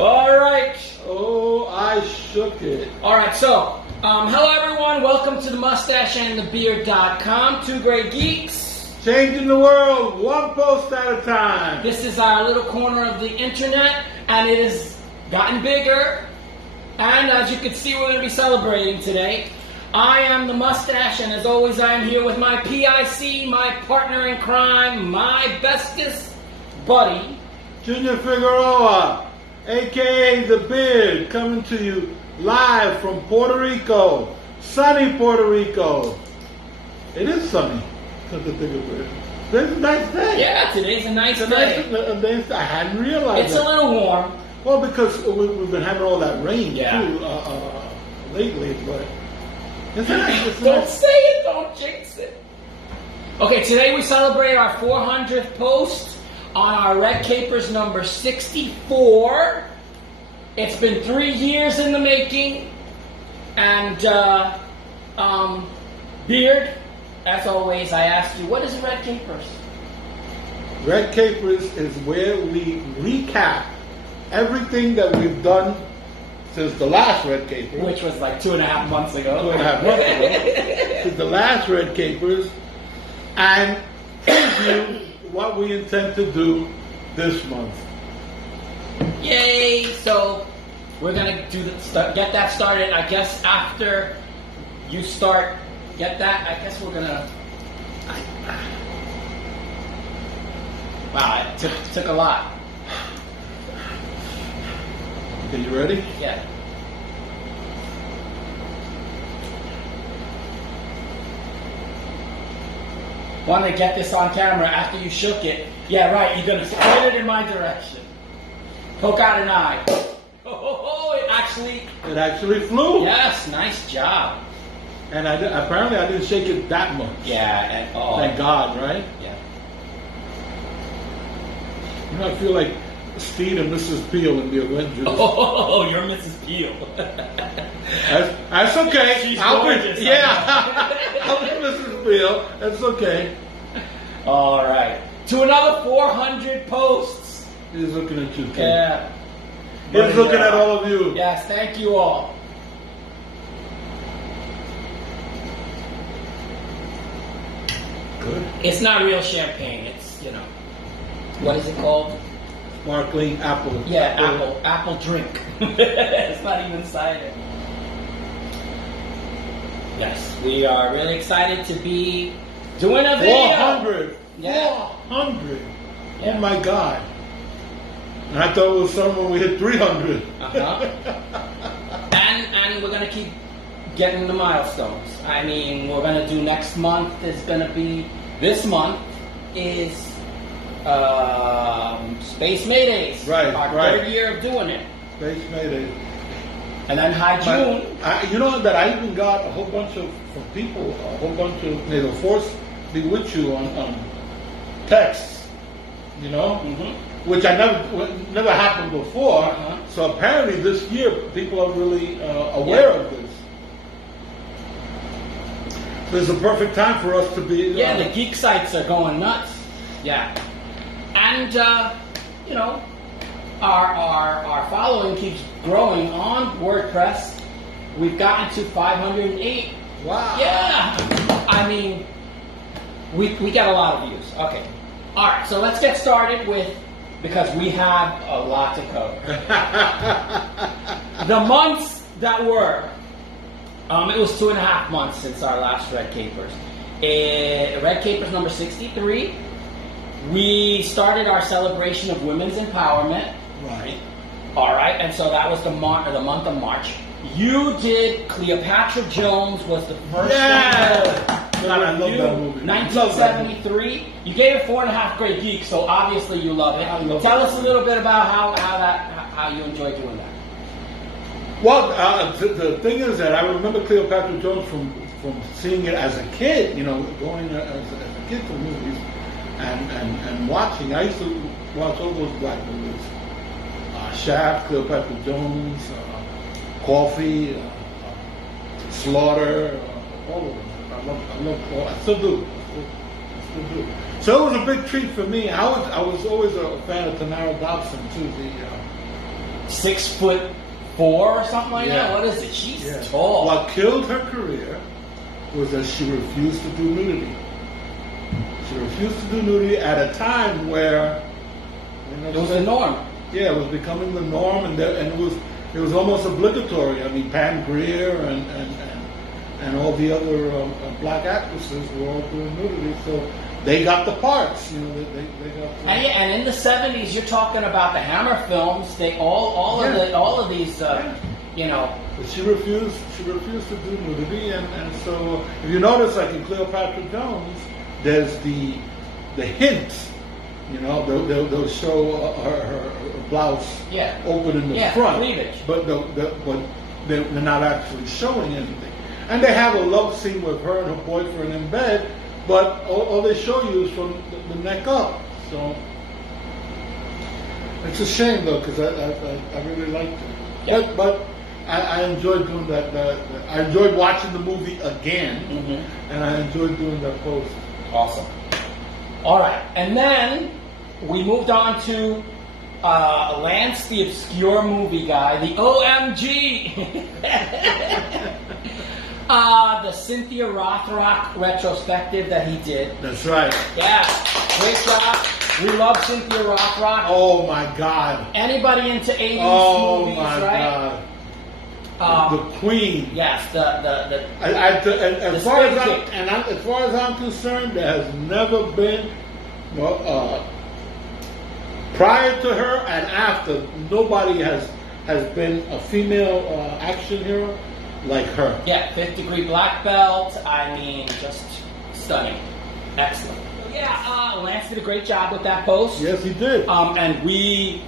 All right. Oh, I shook it. All right, so, hello everyone. Welcome to the Mustache and The Beard.com. Two great geeks. Changing the world one post at a time. This is our little corner of the internet, and it has gotten bigger. And as you can see, we're going to be celebrating today. I am the Mustache, and as always, I am here with my PIC, my partner in crime, my bestest buddy, Junior Figueroa, a.k.a. The Beard, coming to you live from Puerto Rico. Sunny Puerto Rico. It is sunny. Come to think of it. It's a nice day. Yeah, today's a nice day. I hadn't realized It's that. a little warm. Well, because we've been having all that rain, Yeah. too, lately, but it's nice. It's Don't nice. say it, don't jinx it. Okay, today we celebrate our 400th post on our Red Capers number 64. It's been 3 years in the making. And, Beard, as always, I asked you, what is Red Capers? Red Capers is where we recap everything that we've done since the last Red Caper. Which was like 2.5 months ago. 2.5 months ago. Since the last Red Capers. And preview what we intend to do this month. Yay! So we're gonna get that started. I guess after you start, get that. I guess we're gonna. Wow, it took a lot. Okay, you ready? Yeah. Want to get this on camera after you shook it? Yeah, right. You're gonna point it in my direction. Poke out an eye. Oh, it actually flew. Yes, nice job. And apparently I didn't shake it that much. Yeah, and Thank God, right? Yeah. You know, I feel like Steve and Mrs. Peel in the Avengers. Oh, you're Mrs. Peel. That's okay. She's I'll gorgeous. be, yeah. I'll be Mrs. Peel. That's okay. All right. To another 400 posts. He's looking at you, Ken. Yeah. He's looking at all of you. Yes, thank you all. Good. It's not real champagne. It's, what is it called? Sparkling apple. Yeah, apple drink. It's not even cider. Yes, we are really excited to be doing a video. 400. Yeah. 400. Yeah. Oh my God. And I thought it was something when we hit 300. And we're gonna keep getting the milestones. I mean, we're gonna do next month is gonna be, this month is Space Maydays. Right, Our right. 3rd year of doing it. Space Mayday. And then High June. You know that I even got a whole bunch of from people, a whole bunch of the force be with you on texts, which I never happened before. Uh-huh. So apparently this year people are really aware of this. So it's a perfect time for us to be. Yeah, the geek sites are going nuts. Yeah, and our following keeps growing on WordPress. We've gotten to 508. Wow. Yeah, I mean, we got a lot of views. Okay, all right. So let's get started because we have a lot to cover. The months that were. It was 2.5 months since our last Red Capers. Red Capers number 63. We started our celebration of women's empowerment. Right. All right, and so that was the month of March. You did Cleopatra Jones was the first Yeah. one. God, I love that movie. 1973. You gave it 4.5 great geeks, so obviously you love it. I love Tell it. us a little bit about how you enjoy doing that. Well, the thing is that I remember Cleopatra Jones from seeing it as a kid, going as a kid to movies and watching. I used to watch all those black movies. Shaft, Cleopatra Jones, Coffee, Slaughter, all of them. I love all. I still do. So it was a big treat for me. I was always a fan of Tamara Dobson too, 6'4" or something like that. What is it? She's tall. What killed her career was that she refused to do nudity. She refused to do nudity at a time where it was the norm. Yeah, it was becoming the norm, and it was almost obligatory. I mean, Pam Grier and all the other black actresses were all doing nudity, so they got the parts. You know, they got. And in the 70s, you're talking about the Hammer films. They all of these, you know. But she refused. She refused to do nudity, and so if you notice, like in Cleopatra Jones, there's the hints. You know, they'll show her blouse open in the front, cleavage. but they're not actually showing anything. And they have a love scene with her and her boyfriend in bed, but all they show you is from the neck up. So it's a shame, though, because I really liked it. Yeah. But I enjoyed doing that. I enjoyed watching the movie again, and I enjoyed doing that post. Awesome. All right, and then we moved on to Lance, the obscure movie guy, the OMG, the Cynthia Rothrock retrospective that he did. That's right. Yeah, great job. We love Cynthia Rothrock. Oh my God. Anybody into 80s movies, my right? God. The Queen. Yes, as far as I'm concerned, there has never been, prior to her and after, nobody has been a female action hero like her. Yeah, 5th degree black belt. I mean, just stunning. Excellent. Yeah, Lance did a great job with that post. Yes, he did. And we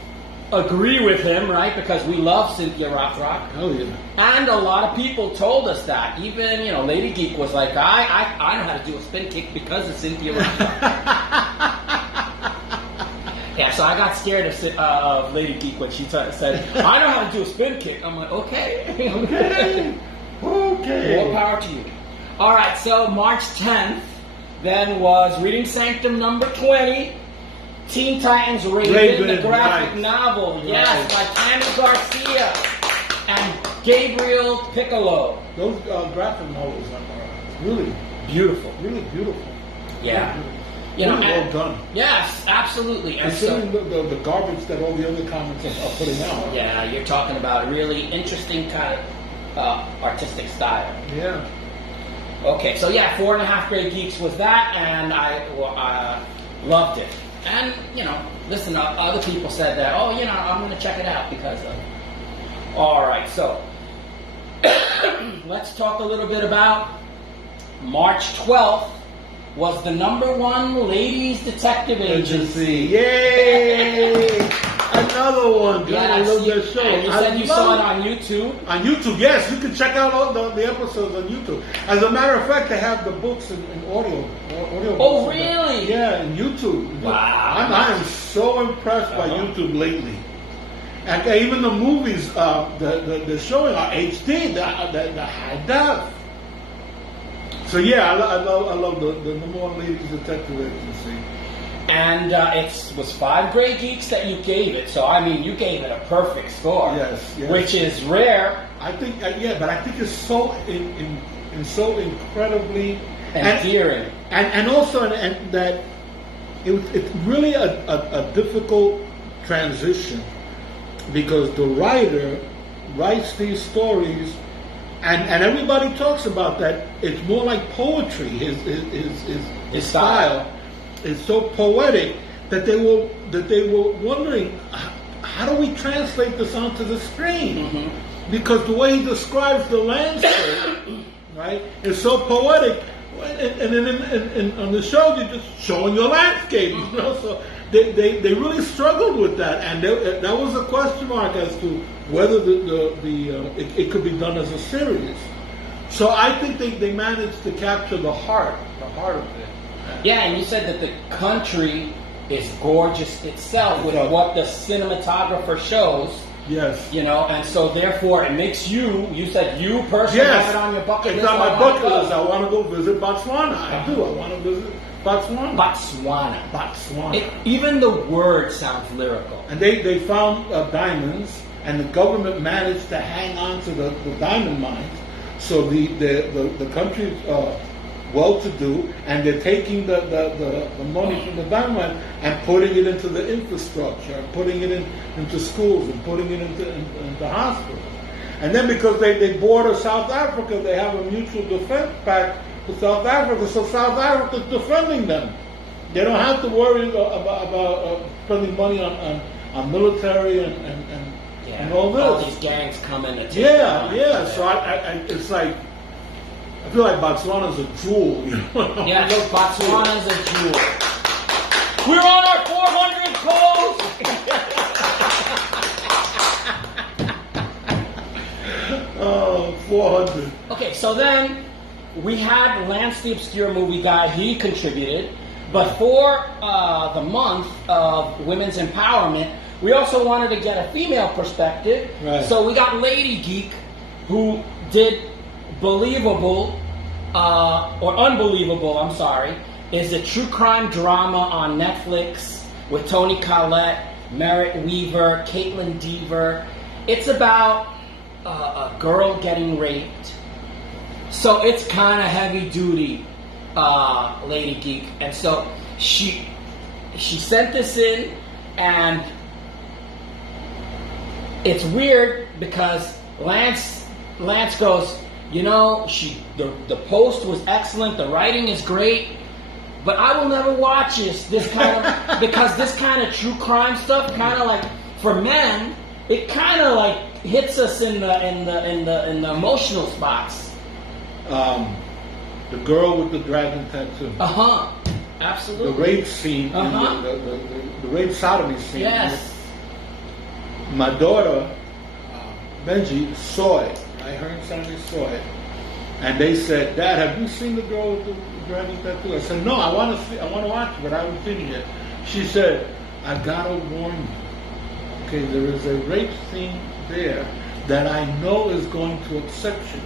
agree with him, right? Because we love Cynthia Rothrock. Oh yeah. And a lot of people told us that. Even, Lady Geek was like, I know how to do a spin kick because of Cynthia Rothrock. Yeah, so I got scared of Lady Geek when she said, I know how to do a spin kick. I'm like, okay. Okay. More power to you. All right, so March 10th then was Reading Sanctum number 20. Teen Titans Raven, the graphic novel, yes, by Tammy Garcia and Gabriel Piccolo. Those graphic novels are really beautiful. Really beautiful. Yeah. Really well done. Yes, absolutely. And considering the garbage that all the other comics are putting out. Yeah, you're talking about a really interesting kind of artistic style. Yeah. Okay, so 4.5 Great Geeks was that, and I loved it. And, listen, other people said that, I'm going to check it out because of... All right, so let's talk a little bit about March 12th was the #1 ladies detective agency. Yay! Another one. God, I love that show. And you said you saw it on YouTube? On YouTube, yes. You can check out all the episodes on YouTube. As a matter of fact, they have the books in audio. Oh, really? Yeah, in YouTube. Wow. I am so impressed by YouTube lately. And even the movies, the showing are HD, the high def. So I love the #1 ladies detective agency. And it was 5 Great Geeks that you gave it. So, you gave it a perfect score. Yes. Which is rare. I think, but I think it's so so incredibly endearing. And also that it's really a difficult transition because the writer writes these stories and everybody talks about that. It's more like poetry. His style is so poetic that they were wondering, how do we translate this onto the screen? Because the way he describes the landscape, right, is so poetic. And then on the show, you're just showing your landscape, So they really struggled with that, and that was a question mark as to whether it could be done as a series. So I think they managed to capture the heart of it. Yeah, and you said that the country is gorgeous itself with what the cinematographer shows. Yes. And so therefore it makes you said you personally have it on your bucket list. It's on my bucket list. I want to go visit Botswana. I do. I want to visit Botswana. Even the word sounds lyrical. And they found diamonds and the government managed to hang on to the diamond mines. So the country's well-to-do, and they're taking the money from the diamond mine and putting it into the infrastructure, and putting it into schools, and putting it into hospitals. And then because they border South Africa, they have a mutual defense pact with South Africa, so South Africa's defending them. They don't have to worry about spending money on military and all this. All these gangs come in to take them. So it's like, I feel like Botswana's a jewel. You know? Yeah, Botswana's a jewel. We're on our 400 calls. 400. Okay, so then we had Lance the Obscure Movie Guy. He contributed. But for the month of women's empowerment, we also wanted to get a female perspective. Right. So we got Lady Geek, who did Believable, or Unbelievable, I'm sorry, is a true crime drama on Netflix with Toni Collette, Merritt Weaver, Caitlin Dever. It's about a girl getting raped. So it's kind of heavy duty, Lady Geek. And so she sent this in, and it's weird because Lance goes, you know, the post was excellent, the writing is great, but I will never watch this kind of because this kind of true crime stuff kind of like for men, it kind of like hits us in the emotional spots. The girl with the dragon tattoo. Absolutely. The rape scene. The rape sodomy scene. Yes. My daughter, Benji, saw it. Her and Sandy saw it, and they said, "Dad, have you seen the girl with the dragon tattoo?" I said, "No, I want to watch it, but I haven't seen it yet." She said, "I gotta warn you. Okay, there is a rape scene there that I know is going to upset you.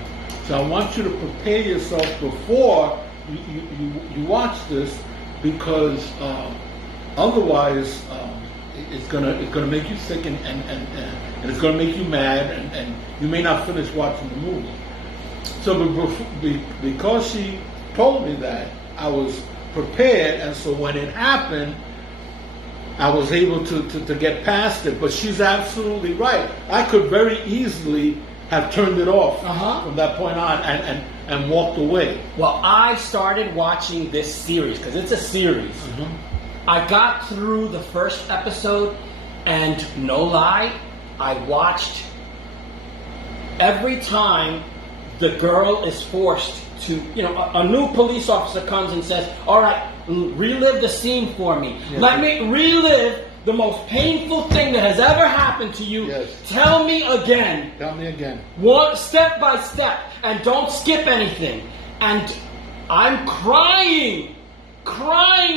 So I want you to prepare yourself before you watch this, because otherwise it's gonna make you sick and it's gonna make you mad, and you may not finish watching the movie." So because she told me that, I was prepared, and so when it happened, I was able to get past it. But she's absolutely right. I could very easily have turned it off from that point on and walked away. Well, I started watching this series because it's a series. I got through the first episode, and no lie, I watched every time the girl is forced to, a new police officer comes and says, "All right, relive the scene for me. Yes. Let me relive the most painful thing that has ever happened to you. Yes. Tell me again. Tell me again. One step by step, and don't skip anything." And I'm crying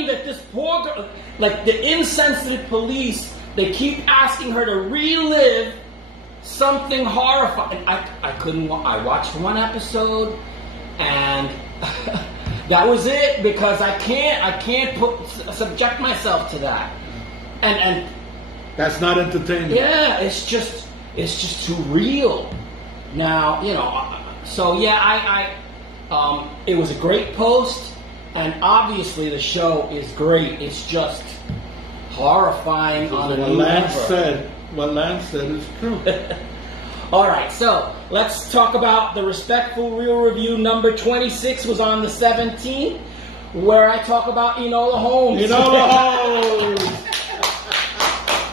that this poor girl, like the insensitive police, they keep asking her to relive something horrifying. I couldn't. I watched one episode, and that was it, because I can't subject myself to that. And that's not entertaining. Yeah, it's just too real. Now, so yeah, it was a great post, and obviously the show is great. It's just horrifying on a new level. What Lance said is true. All right, so let's talk about the Respectful Real Review number 26 was on the 17th, where I talk about Enola Holmes.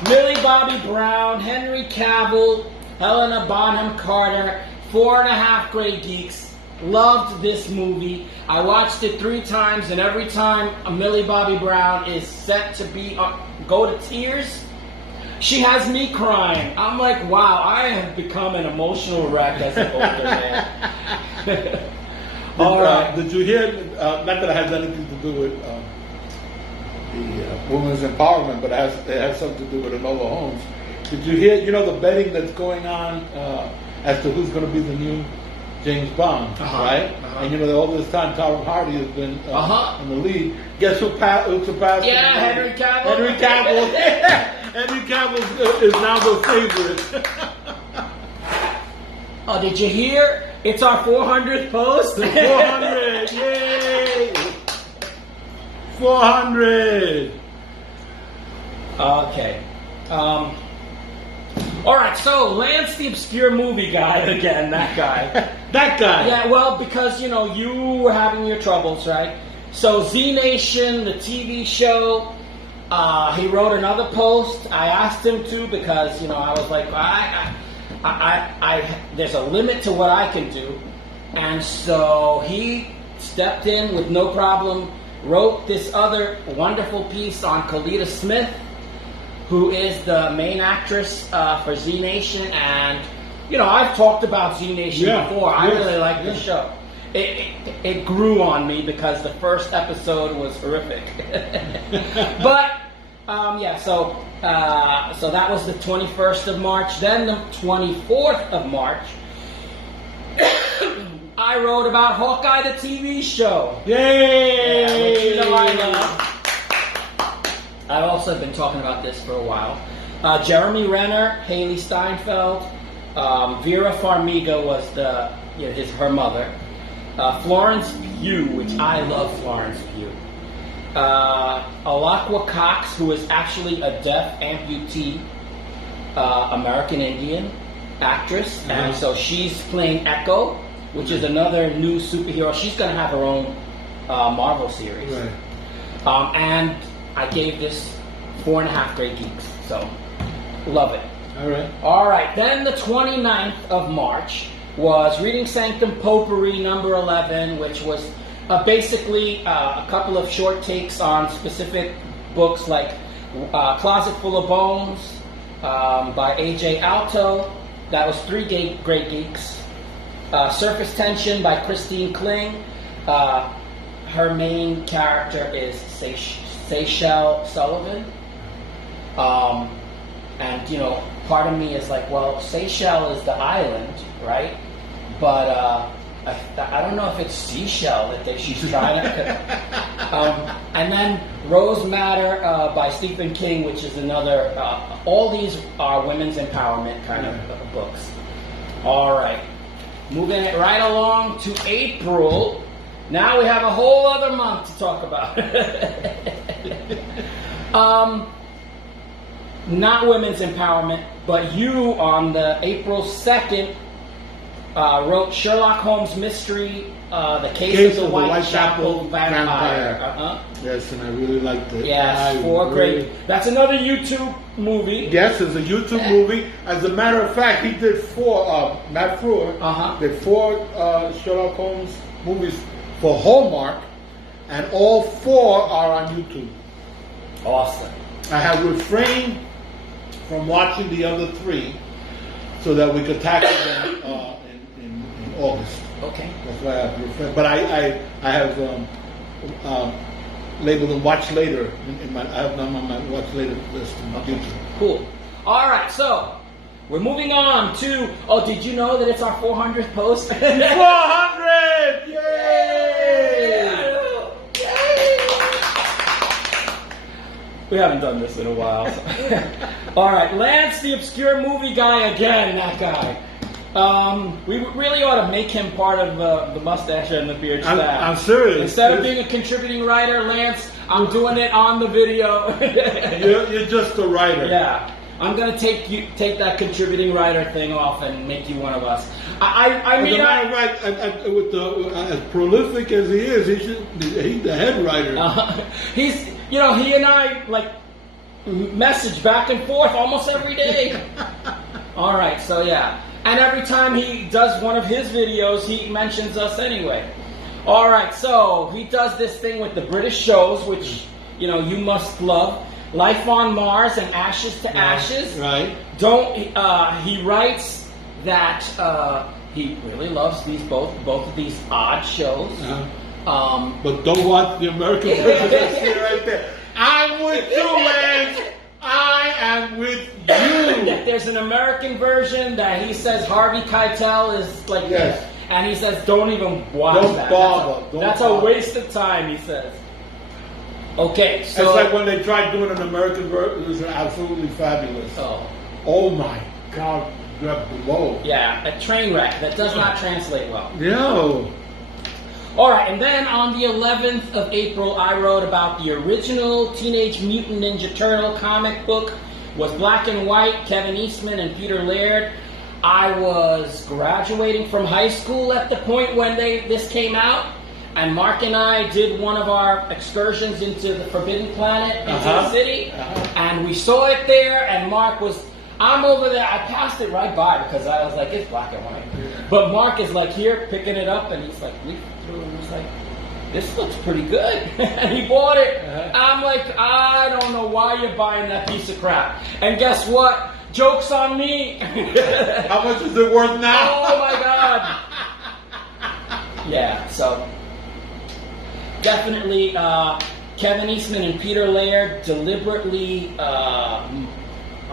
Millie Bobby Brown, Henry Cavill, Helena Bonham Carter, 4.5 Great Geeks. Loved this movie. I watched it 3 times, and every time Millie Bobby Brown is set to go to tears, she has me crying. I'm like, wow, I have become an emotional wreck as an older man. All right. Did you hear, not that it has anything to do with the women's empowerment, but it has something to do with Enola Holmes. Did you hear, the betting that's going on as to who's going to be the new James Bond, right? And all this time Tom Hardy has been in the lead. Guess who surpassed? Yeah, Henry Cavill. Henry Cavill. Henry Cavill is now the favorite. Oh, did you hear? It's our 400th post. 400! Yay! 400! Okay. All right, so Lance the obscure movie guy again, that guy. That guy! Yeah, well, because, you know, you were having your troubles, right? So Z Nation, the TV show, he wrote another post. I asked him to because, you know, I was like, there's a limit to what I can do. And so he stepped in with no problem, wrote this other wonderful piece on Kalita Smith, who is the main actress for Z Nation. And, you know, I've talked about Z Nation before. I really like the show. It grew on me because the first episode was horrific. But, so that was the 21st of March. Then the 24th of March, I wrote about Hawkeye the TV show. Yay! Yeah, which you know I love. I've also been talking about this for a while. Jeremy Renner, Haley Steinfeld, Vera Farmiga was her mother. Florence Pugh, which I love Florence Pugh. Alakwa Cox, who is actually a deaf amputee, American Indian actress, and so she's playing Echo, which is another new superhero. She's going to have her own Marvel series. Right. And I gave this 4.5 grade geeks, so love it. All right. Then the 29th of March was Reading Sanctum Potpourri number 11, which was basically a couple of short takes on specific books like Closet Full of Bones by A.J. Alto. That was 3 great geeks. Surface Tension by Christine Kling. Her main character is Seychelle Sullivan. And, you know, part of me is like, well, Seychelles is the island, right? But I don't know if it's seashell that she's trying to... and then Rose Matter by Stephen King, which is another... all these are women's empowerment kind of books. All right. Moving it right along to April. Now we have a whole other month to talk about. Not women's empowerment, but you on the April 2nd wrote Sherlock Holmes Mystery, The Case of the Whitechapel Vampire. Yes, and I really liked it. Yes, 4 great. That's another YouTube movie. Yes, it's a YouTube movie. As a matter of fact, he did 4, Matt Frewer did 4 Sherlock Holmes movies for Hallmark, and all 4 are on YouTube. Awesome. I have refrained from watching the other 3 so that we could tackle them in August. Okay. That's why I've refrained. But I have labeled them watch later in my. I have them on my watch later list on YouTube. Cool. All right, so we're moving on to. Oh, did you know that it's our 400th post? 400! Yay! We haven't done this in a while. So. All right, Lance, the obscure movie guy again. That guy. We really ought to make him part of the Mustache and the Beard staff. I'm serious. Instead of being a contributing writer, Lance, I'm doing it on the video. You're just a writer. Yeah. I'm gonna take that contributing writer thing off and make you one of us. With as prolific as he is, he's the head writer. He and I like message back and forth almost every day. All right, so yeah, and every time he does one of his videos, he mentions us anyway. All right, so he does this thing with the British shows, which you must love. Life on Mars and Ashes to Ashes. Right. He writes that he really loves both of these odd shows. But don't watch the American version. That's it right there. I'm with you, Lance. I am with you. There's an American version that he says Harvey Keitel is like this, and he says don't even watch that. That's a waste of time, he says. Okay, so it's like when they tried doing an American version. It was absolutely fabulous. Oh my God, Drop below. Yeah, a train wreck that does not translate well. Yo. All right, and then on the 11th of April, I wrote about the original Teenage Mutant Ninja Turtle comic book. It was black and white, Kevin Eastman and Peter Laird. I was graduating from high school at the point when this came out, and Mark and I did one of our excursions into the Forbidden Planet, into the city, and we saw it there, and Mark was... I'm over there. I passed it right by because I was like, it's black and white. Yeah. But Mark is like here picking it up, and he's like leafing through, and he's like, this looks pretty good. And he bought it. I'm like, I don't know why you're buying that piece of crap. And guess what? Joke's on me. How much is it worth now? Oh my God. Yeah, so definitely Kevin Eastman and Peter Laird deliberately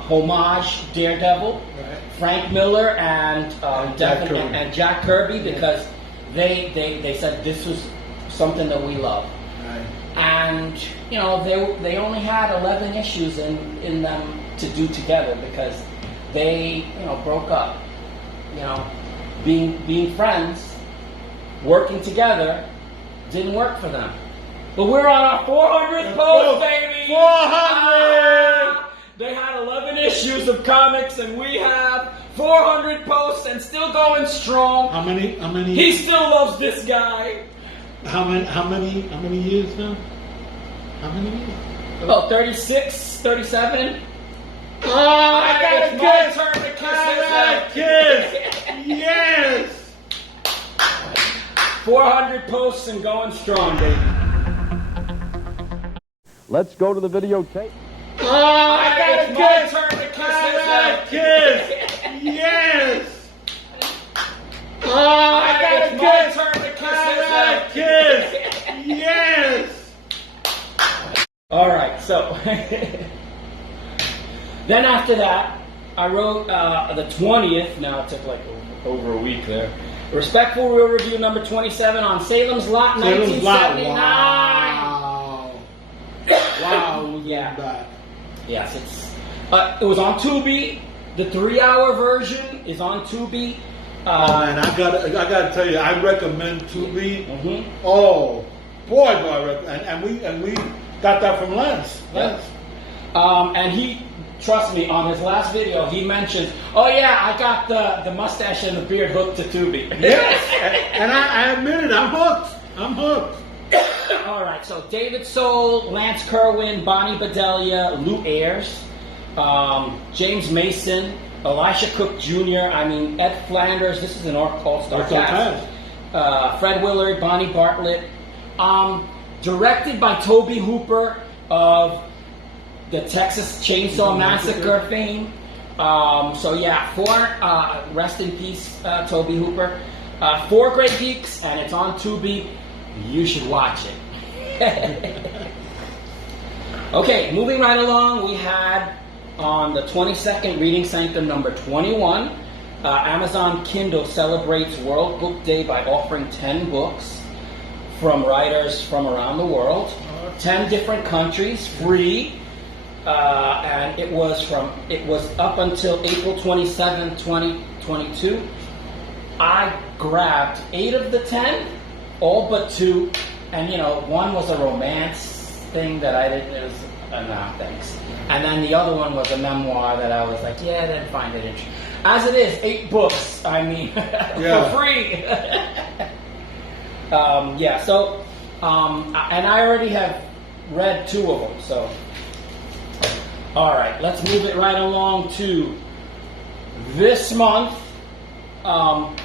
homage Daredevil, right. Frank Miller and Jack Kirby, because they said this was something that we love. Right. And you know, they only had 11 issues in them to do together because they, you know, broke up. You know, being friends, working together didn't work for them. But we're on our 400th post, baby! 400! They had 11 issues of comics, and we have 400 posts and still going strong. How many? He still loves this guy. How many years now? How many years? About 36, 37. Oh, I got a kiss! My turn to kiss I got a kiss! Yes! 400 posts and going strong, baby. Let's go to the videotape. Oh, I got a kiss! My turn to kiss I got a kiss! Yes! Oh, I got a kiss! My turn to kiss I got a kiss! Yes! All right, so then after that, I wrote the 20th. Now it took like over a week there. Respectful Real Review number 27 on Salem's Lot, 1979. Wow, yeah. Back. Yes, it was on Tubi. The 3-hour version is on Tubi. And I gotta tell you, I recommend Tubi. Mm-hmm. Oh boy, do I recommend! And we got that from Lance. Yes. And he, trust me, on his last video, he mentioned, oh yeah, I got the Mustache and the Beard hooked to Tubi. Yes, and I admit it, I'm hooked. I'm hooked. All right, so David Soul, Lance Kerwin, Bonnie Bedelia, Lou Ayres, James Mason, Elisha Cook Jr., Ed Flanders. This is an all-star cast. Fred Willard, Bonnie Bartlett. Directed by Toby Hooper of the Texas Chainsaw Massacre fame. So yeah, rest in peace, Toby Hooper. 4 great geeks, and it's on Tubi. You should watch it. Okay, moving right along, we had on the 22nd Reading Sanctum number 21. Amazon Kindle celebrates World Book Day by offering 10 books from writers from around the world, 10 different countries, free, and it was up until April 27, 2022. I grabbed 8 of the 10, all but 2, and one was a romance thing that I didn't. It was no thanks. And then the other one was a memoir that I was like, yeah, I didn't find it interesting. As it is, 8 books. For free. And I already have read 2 of them. So, all right, let's move it right along to this month.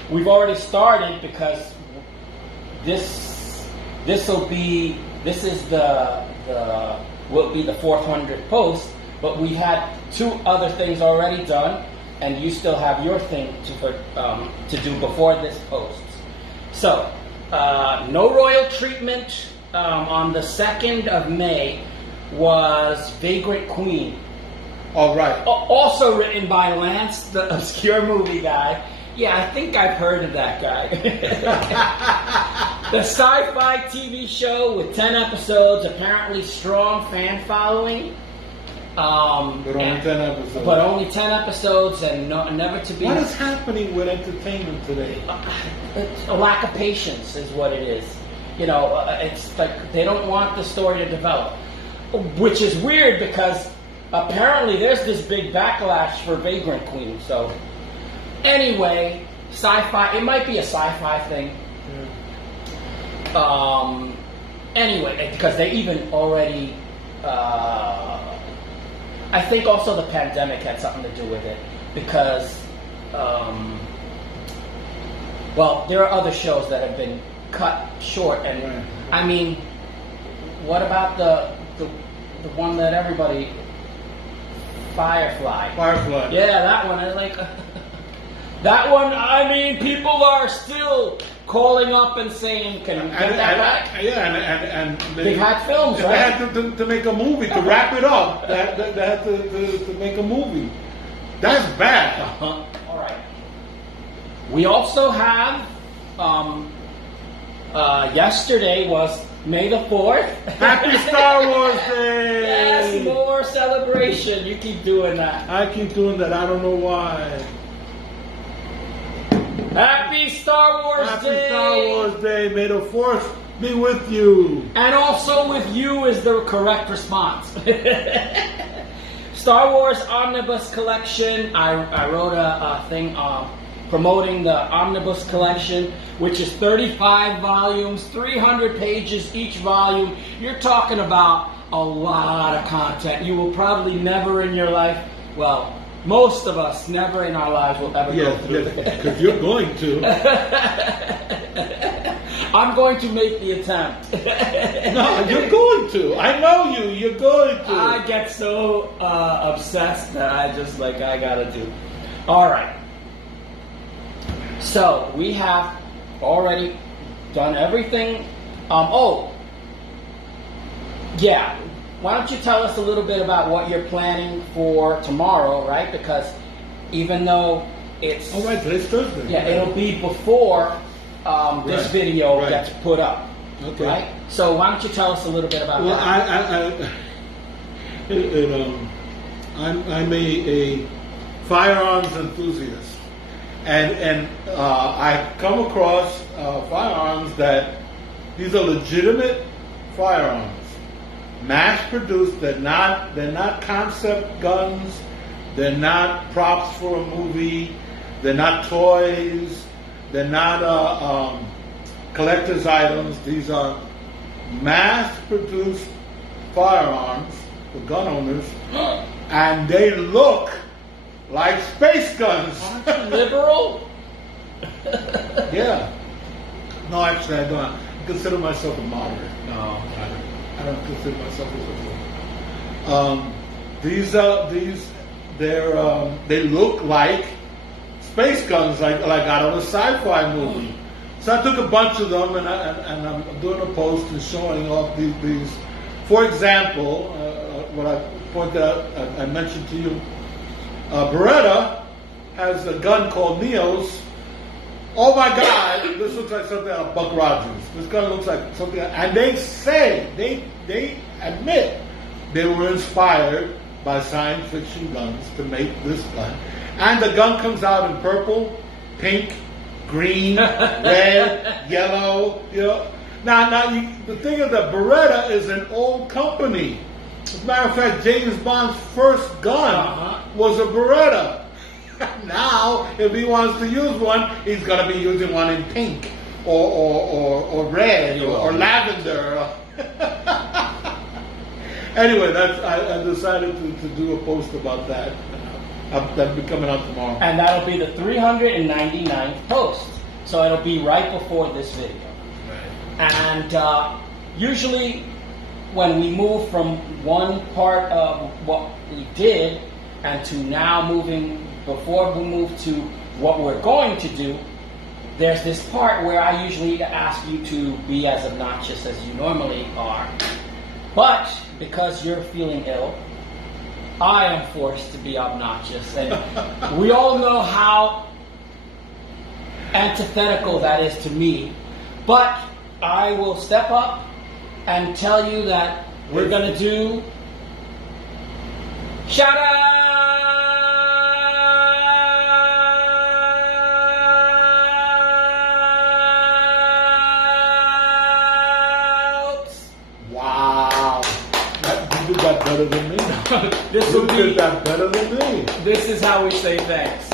We've already started because this will be the 400th post, but we had 2 other things already done, and you still have your thing to do before this post. So, No Royal Treatment on the 2nd of May was Vagrant Queen. All right. Also written by Lance, the obscure movie guy. Yeah, I think I've heard of that guy. The sci-fi TV show with 10 episodes, apparently strong fan following. But only 10 episodes. But only 10 episodes and never to be. What is happening with entertainment today? It's a lack of patience is what it is. You know, it's like they don't want the story to develop, which is weird because apparently there's this big backlash for Vagrant Queen. So anyway, sci-fi. It might be a sci-fi thing. Yeah. Anyway, because they even already. I think also the pandemic had something to do with it because, well, there are other shows that have been cut short, and I mean, what about the one that everybody, Firefly? Firefly. Yeah, that one. I like that one. I mean, people are still calling up and saying, "Can you get that back?" Yeah, and they had films, right? They had to make a movie to wrap it up. They had to make a movie. That's bad. All right. We also have. Yesterday was May the 4th. Happy Star Wars Day! Yes, more celebration. You keep doing that. I keep doing that. I don't know why. Happy Star Wars Day! Happy Star Wars Day. May the Force be with you. And also with you is the correct response. Star Wars Omnibus Collection. I wrote a thing promoting the Omnibus Collection, which is 35 volumes, 300 pages each volume. You're talking about a lot of content. You will probably never in your life, well, most of us never in our lives will ever go through it. Because you're going to. I'm going to make the attempt. No, you're going to. I know you. You're going to. I get so obsessed that I just I gotta do. All right. So we have already done everything. Yeah. Why don't you tell us a little bit about what you're planning for tomorrow, right? Because even though it's... Oh, right, today's Thursday. Yeah, it'll be before this video gets put up. Okay. Right? So why don't you tell us a little bit about that? I'm a firearms enthusiast. And I've come across firearms that these are legitimate firearms. Mass-produced. They're not concept guns. They're not props for a movie. They're not toys. They're not collector's items. These are mass-produced firearms for gun owners, and they look like space guns. Aren't you liberal? Yeah. No, actually, I don't. I consider myself a moderate. No. I don't consider myself a liberal. They look like space guns, like out of a sci-fi movie. So I took a bunch of them, and I'm doing a post and showing off these. For example, what I pointed out, I mentioned to you, Beretta has a gun called Neos. Oh my God, this looks like something out of Buck Rogers. This gun looks like something, and they admit they were inspired by science fiction guns to make this gun. And the gun comes out in purple, pink, green, red, yellow. You know. Now, the thing is that Beretta is an old company. As a matter of fact, James Bond's first gun was a Beretta. Now, if he wants to use one, he's going to be using one in pink or red or lavender. Anyway, I decided to do a post about that. That'll be coming out tomorrow. And that'll be the 399th post. So it'll be right before this video. Right. And usually when we move from one part of what we did and to now before we move to what we're going to do, there's this part where I usually ask you to be as obnoxious as you normally are. But because you're feeling ill, I am forced to be obnoxious. And we all know how antithetical that is to me. But I will step up and tell you that we're going to do Shout out! Wow. You did that better than me. This You will did be. that better than me. This is how we say thanks.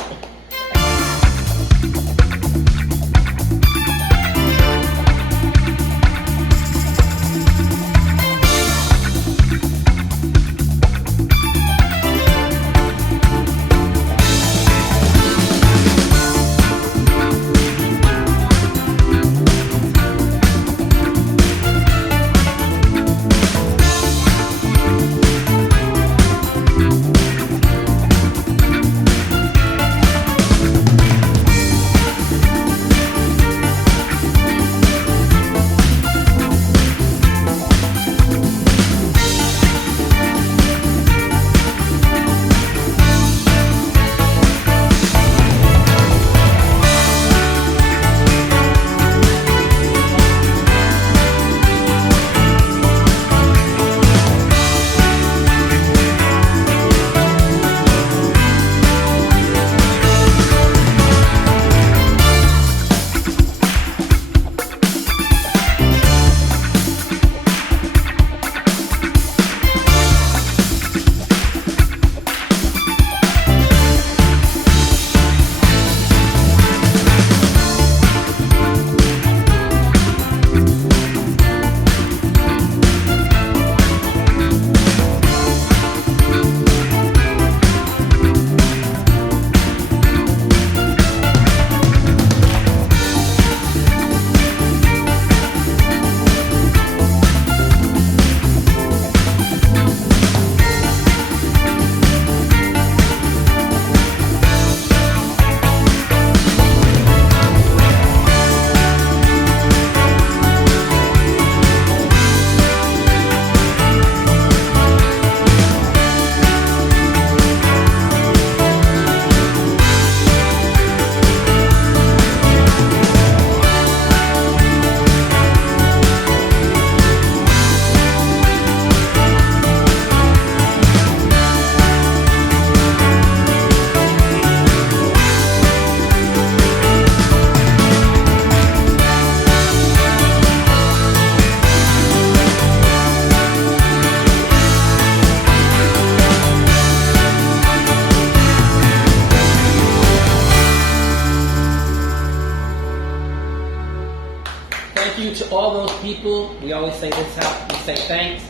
Thank you to all those people. We always say this how we say thanks,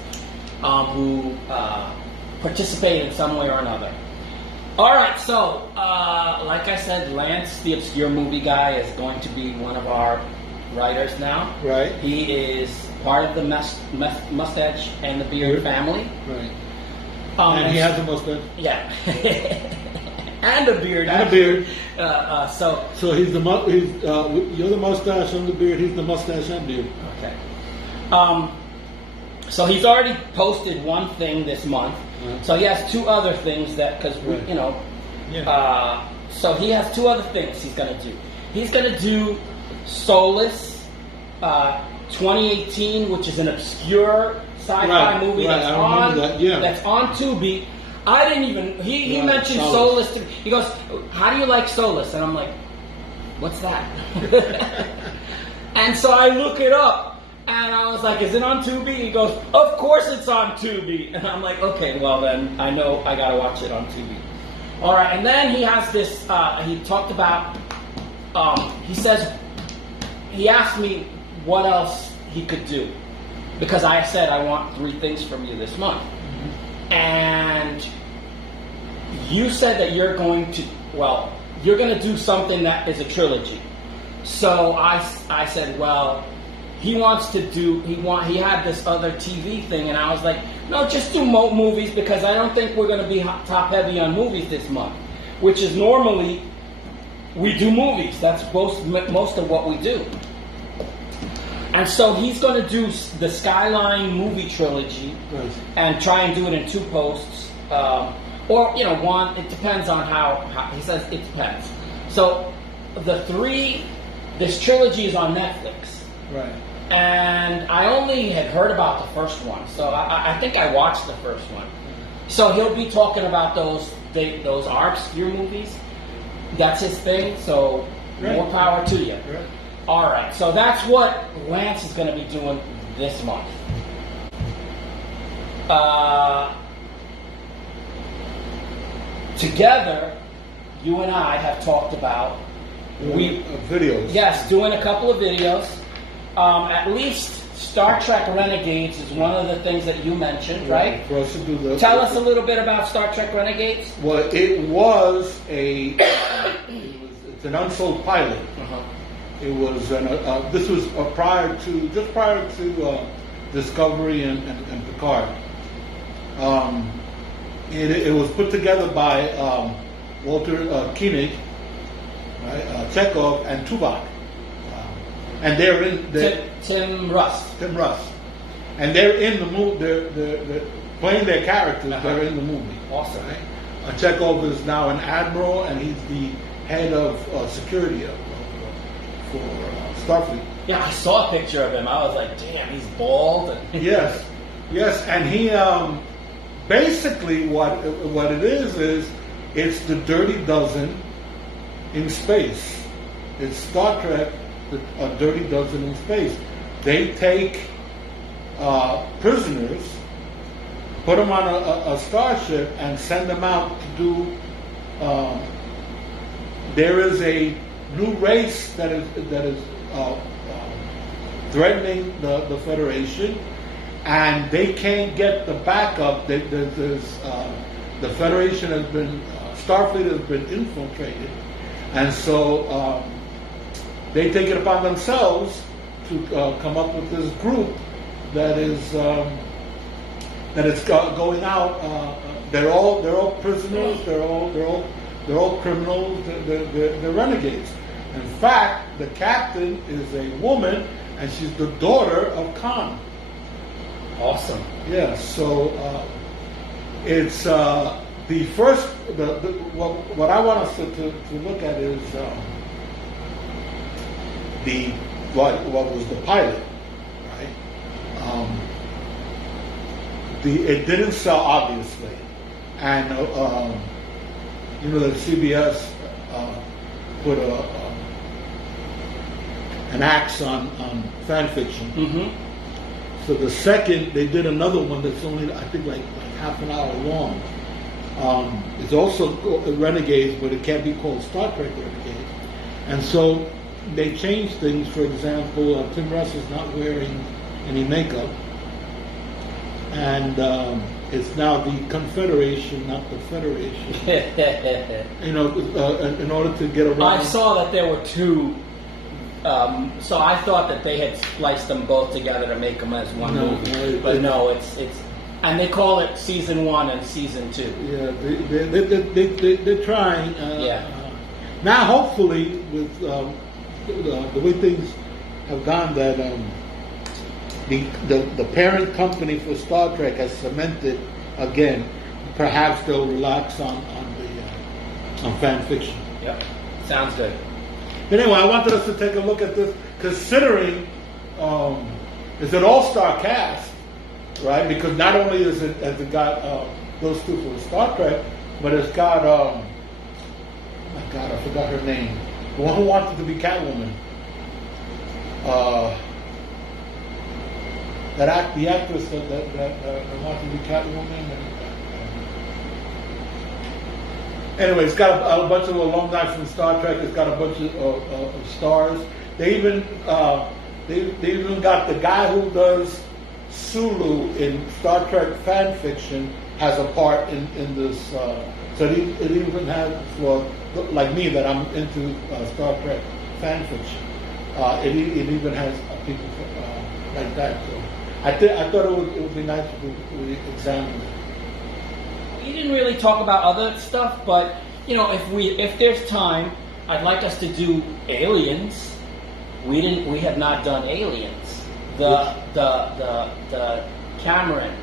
who participate in some way or another. All right, so like I said, Lance, the obscure movie guy, is going to be one of our writers now. Right. He is part of the Mustache and The Beard family. Right. And he has a mustache. Yeah. And a beard. And a beard. So he's you're the mustache and the beard. He's the mustache and beard. okay. So he's already posted one thing this month. Right. So he has two other things that because Right. Yeah. So he has two other things he's gonna do. He's gonna do Soulless 2018, which is an obscure sci-fi Right, movie right, I remember that, yeah. that's on Tubi. I didn't even. He Right, mentioned Soulless. Soulless. To me. He goes, "How do you like Soulless?" And I'm like, "What's that?" And so I look it up, and I was like, "Is it on Tubi?" He goes, "Of course it's on Tubi." And I'm like, "Okay, well then I know I gotta watch it on Tubi." All right, and then he has this. He talked about. He says he asked me what else he could do because I said I want 3 things from you this month. And you said that you're going to do something that is a trilogy. So I said, well, he had this other TV thing, and I was like, no, just do movies because I don't think we're going to be top heavy on movies this month, which is normally we do movies. That's most of what we do. And so he's going to do the Skyline movie trilogy and try and do it in 2 posts. Or, one. It depends on how he says it depends. So this trilogy is on Netflix. Right. And I only had heard about the first one. So I think I watched the first one. So he'll be talking about those obscure movies. That's his thing. So more power to you. Right. All right. So that's what Lance is going to be doing this month. Together, you and I have talked about Videos. Yes, doing a couple of videos. At least Star Trek Renegades is one of the things that you mentioned, right? For us to do the, Tell us a little bit about Star Trek Renegades. Well, it was it's an unsold pilot. It was this was prior to Discovery and Picard. It was put together by Walter Koenig, right, Chekhov, and Tuvok, and they're in Tim Russ. Tim Russ, and they're in the movie. They're playing their characters. They're in the movie. Awesome. Right? Chekhov is now an admiral, and he's the head of security for Starfleet. Yeah, I saw a picture of him. I was like, damn, he's bald. Yes, and he basically what it is it's the Dirty Dozen in space. It's Star Trek, a Dirty Dozen in space. They take prisoners, put them on a starship, and send them out to do. There is a new race that is threatening the Federation, and they can't get the backup. The Federation has been, Starfleet has been infiltrated, and so they take it upon themselves to come up with this group that is going out. They're all prisoners. They're all criminals. They're renegades. In fact, the captain is a woman, and she's the daughter of Khan. Awesome. Yeah. So it's the first. What I want us to look at is what was the pilot, right? It didn't sell, obviously, and that CBS put an axe on fan fiction. Mm-hmm. So the second, they did another one that's only, I think, like half an hour long. It's also Renegades, but it can't be called Star Trek Renegades. And so they changed things. For example, Tim Russ is not wearing any makeup. And it's now the Confederation, not the Federation. In order to get around. I saw that there were two. So I thought that they had spliced them both together to make them as one movie, but no, it's and they call it season 1 and season 2. Yeah, they're trying. Now, hopefully, with the way things have gone, that the parent company for Star Trek has cemented again. Perhaps they'll relax on fan fiction. Yep, sounds good. Anyway, I wanted us to take a look at this, considering it's an all-star cast, right? Because not only has it got those two from Star Trek, but it's got oh my God, I forgot her name. The one who wanted to be Catwoman. The actress that wanted to be Catwoman. Anyway, it's got a bunch of alumni from Star Trek. It's got a bunch of stars. They even got the guy who does Sulu in Star Trek fan fiction has a part in this. So it even has, well, like me, that I'm into Star Trek fan fiction. It even has people like that. So I thought it would be nice to examine it. We didn't really talk about other stuff, but if there's time, I'd like us to do Aliens. We have not done Aliens. The Cameron.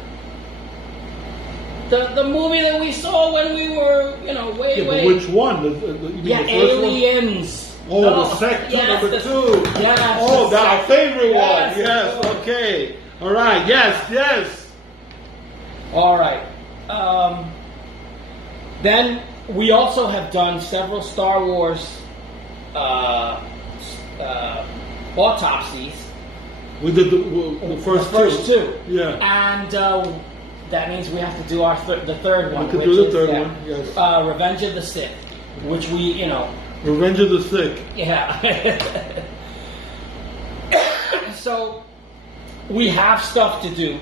The movie that we saw when we were, way. But which one? The first Aliens. One? The second, number 2. Yes. Our favorite yes, one. Yes. Okay. All right. Yes. All right. Then we also have done several Star Wars autopsies. We did the first two. Yeah. And that means we have to do the third one. We could do the third one, yes. Revenge of the Sith, which we, Revenge of the Sith. Yeah. So we have stuff to do.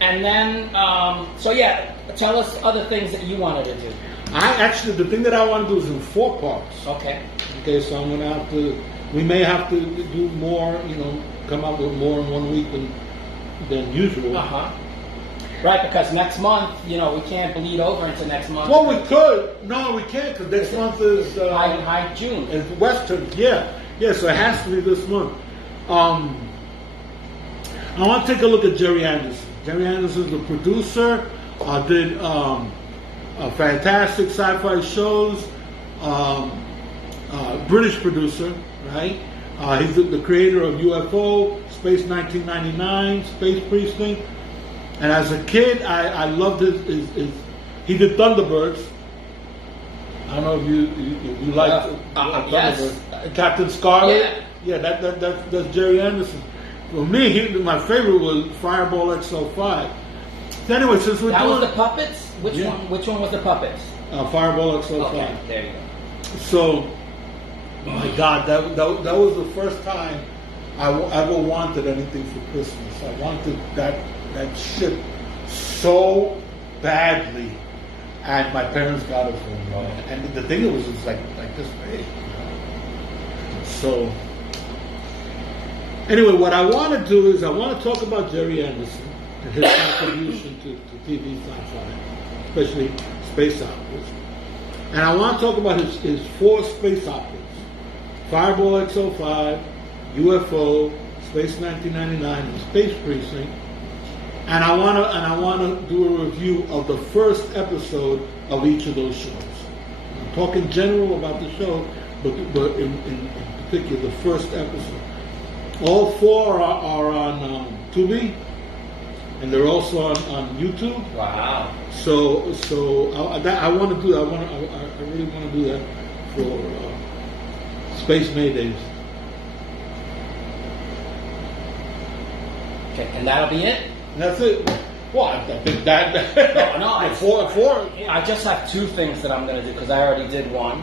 And then, tell us other things that you wanted to do. The thing that I want to do is in 4 parts. Okay. Okay, so I'm going to have to, we may have to do more, come up with more in 1 week than usual. Uh-huh. Right, because next month, we can't bleed over into next month. Well, we could. No, we can't, because next month is... high June. It's Western, yeah. Yeah, so it has to be this month. I want to take a look at Jerry Anderson. Jerry Anderson is the producer, did fantastic sci-fi shows, British producer, right? He's the creator of UFO, Space 1999, Space Precinct. And as a kid, I loved his he did Thunderbirds. I don't know if you like Thunderbirds. Yes. Captain Scarlet. Yeah, that's Jerry Anderson. For me, my favorite was Fireball XL5. So anyway, since we're that doing... was the puppets? Which one was the puppets? Fireball XL5. Okay, there you go. So, oh my God, that was the first time I ever wanted anything for Christmas. I wanted that shit so badly, and my parents got it for me. And the thing was like this big. So, anyway, what I want to do is I want to talk about Jerry Anderson and his contribution to TV sci-fi, especially space operas. And I want to talk about his 4 space operas: Fireball XL5, UFO, Space 1999, and Space Precinct. And I want to do a review of the first episode of each of those shows. I'm talking general about the show, but in particular the first episode. All 4 are on Tubi, and they're also on YouTube. Wow. So I want to do that. I really want to do that for Space Maydays. Okay, and that'll be it? And that's it. Well, I think that. No, four. I just have 2 things that I'm going to do because I already did one,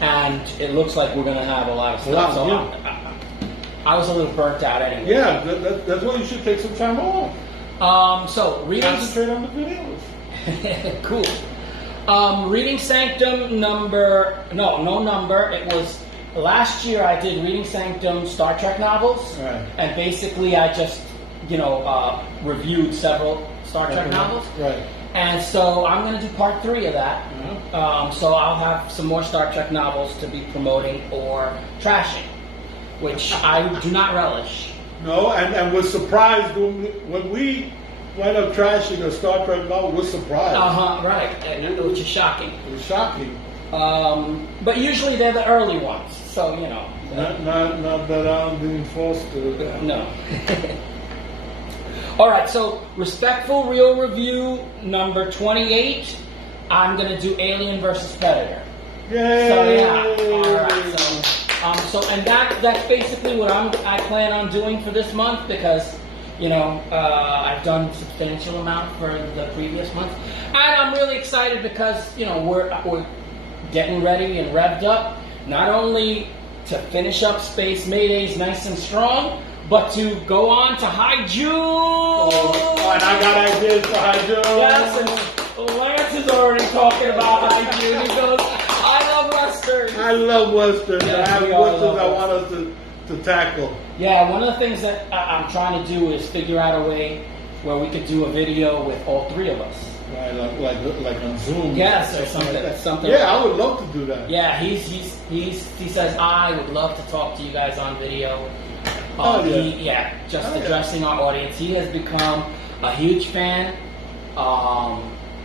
and it looks like we're going to have a lot of stuff. So I was a little burnt out anyway. Yeah, that's why you should take some time off. So reading. Concentrate on the videos. Cool. Reading Sanctum no number. It was last year. I did Reading Sanctum Star Trek novels, right. And basically I just reviewed several Star Trek novels. Right. And so I'm going to do part 3 of that. Mm-hmm. So I'll have some more Star Trek novels to be promoting or trashing, which I do not relish. No, and was surprised when we went up trashing a Star Trek novel. We're surprised. Right, which is shocking. It was shocking. But usually they're the early ones, so Not that I'm being forced to. No. All right, so Respectful Real Review number 28. I'm gonna do Alien versus Predator. Yay! So yeah, all right. So and that's basically what I plan on doing for this month because I've done a substantial amount for the previous month, and I'm really excited because we're getting ready and revved up, not only to finish up Space Maydays nice and strong, but to go on to High June. Oh, and I got ideas for High June. Yes, and Lance is already talking about High June. He goes, I love westerns. I love westerns. Yes, I have westerns I want us to tackle. Yeah, one of the things that I'm trying to do is figure out a way where we could do a video with all 3 of us. Right, like on Zoom. Yes, or something. Yeah, I would love to do that. Yeah, he says I would love to talk to you guys on video. Addressing our audience. He has become a huge fan, and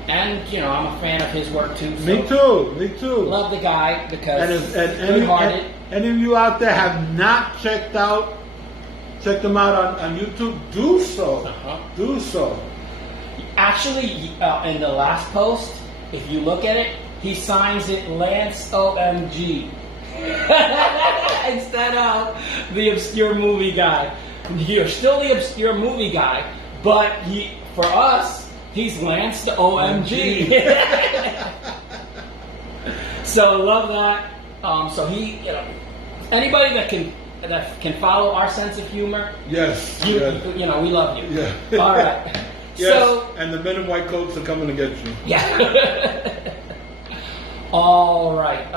I'm a fan of his work too. So Me too. Love the guy because and he's good-hearted. Any of you out there have not checked them out on YouTube, do so. Uh-huh. Do so. Actually, in the last post, if you look at it, he signs it Lance OMG instead of the obscure movie guy. You're still the obscure movie guy, but for us, he's Lance the OMG. So love that. So anybody that can follow our sense of humor. Yes. We love you. Yeah. All right. Yes. So, and the men in white coats are coming to get you. yeah. All right.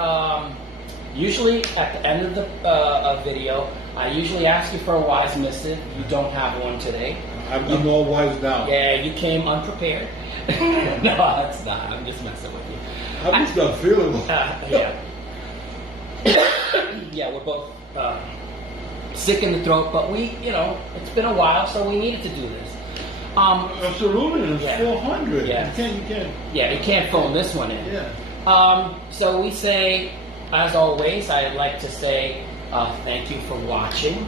Usually at the end of the video, I usually ask you for a wise missive. You don't have one today. I'm all wise now. Yeah, you came unprepared. No, it's not. I'm just messing with you. I'm just not feeling well. Yeah. Yeah, we're both sick in the throat, but it's been a while, so we needed to do this. Absolutely, it's 400. Yeah. You can't. Yeah, you can't phone this one in. Yeah. So we say, as always, I'd like to say thank you for watching.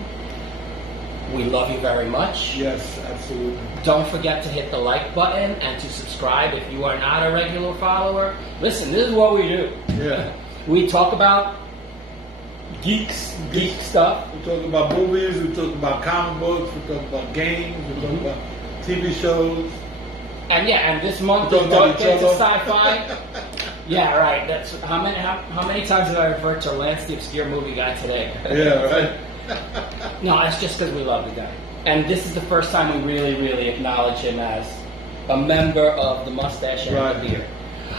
We love you very much. Yes, absolutely. Don't forget to hit the like button and to subscribe if you are not a regular follower. Listen, this is what we do. Yeah. We talk about geek stuff. We talk about movies, we talk about comic books, we talk about games, we talk about TV shows. And this month We is talk about each dedicated to other. sci-fi. Yeah, right. That's how many times did I refer to Lance the obscure movie guy today? Yeah, right. No, that's just because we love the guy. And this is the first time we really, really acknowledge him as a member of the Mustache and The Beard.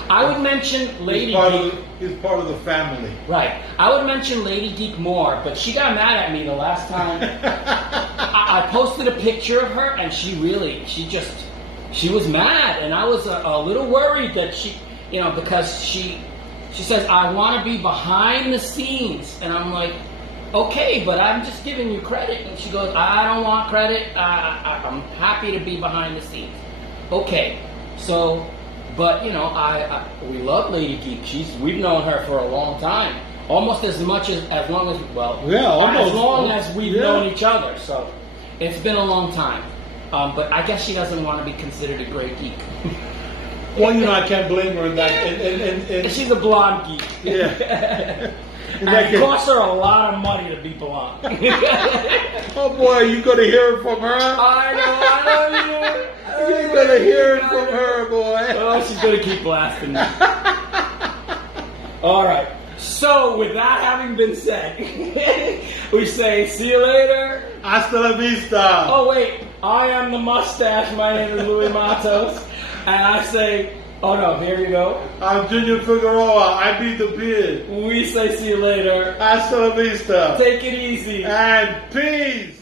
I would mention Lady Geek. He's part of the family. Right. I would mention Lady Geek more, but she got mad at me the last time. I posted a picture of her, and she was mad, and I was a little worried that because she says, I want to be behind the scenes, and I'm like, okay, but I'm just giving you credit. And she goes, I don't want credit. I'm happy to be behind the scenes. Okay, so, but we love Lady Geek. We've known her for a long time, almost as long as we've known each other. So it's been a long time. But I guess she doesn't want to be considered a great geek. Well, I can't blame her in that. And she's a blonde geek. Yeah. And it costs her a lot of money to be blonde. Oh boy, you gonna hear it from her? I know. You're gonna hear it from her, boy. Oh, she's gonna keep blasting me. All right. So, with that having been said, we say, see you later. Hasta la vista. Oh wait, I am the Mustache. My name is Louis Matos, and I say. Oh no, here you go. I'm Junior Figueroa. I be the beard. We say see you later. Hasta la vista. Take it easy. And peace.